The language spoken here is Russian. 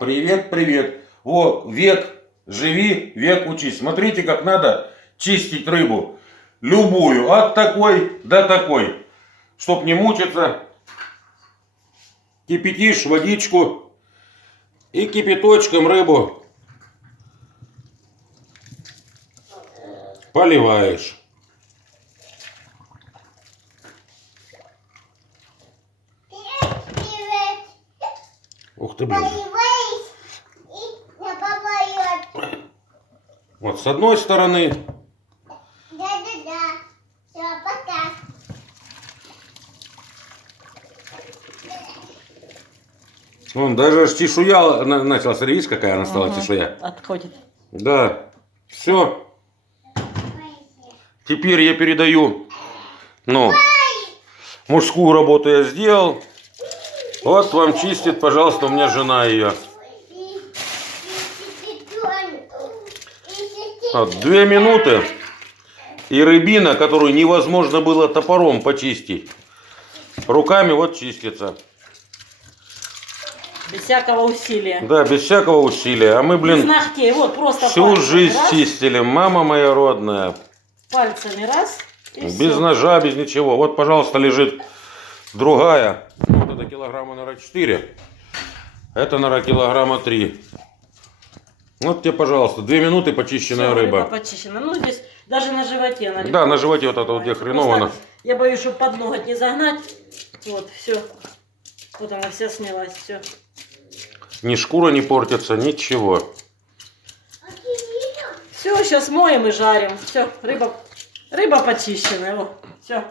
Привет, привет. Во, век живи, век учись. Смотрите, как надо чистить рыбу. Любую, от такой до такой. Чтоб не мучиться, кипятишь водичку и кипяточком рыбу поливаешь. Ух ты, блин. Вот с одной стороны. Вон, даже аж чешуя начала, смотри, видишь, какая она стала чешуя? Отходит. Да, все. Теперь я передаю, мужскую работу я сделал. Вот вам чистит, пожалуйста, у меня жена ее. Вот, 2 минуты. И рыбина, которую невозможно было топором почистить, руками вот чистится. Без всякого усилия. Да, без всякого усилия. А мы, Без ногтей, вот просто всю жизнь раз, чистили. Мама моя родная. пальцами раз. И Без все. ножа, без ничего. Вот, пожалуйста, лежит другая. Вот это килограмма, наверное, 4. Это, наверное, килограмма 3. Вот тебе, пожалуйста, 2 минуты почищенная Всё, рыба. почищена. Ну, здесь даже на животе она. Да, на животе вот это вот где хреново. Просто я боюсь, чтобы под ноготь не загнать. Вот, все. Вот она вся снялась, все. Ни шкура не портится, ничего. Все, сейчас моем и жарим. Все, рыба почищенная. Все.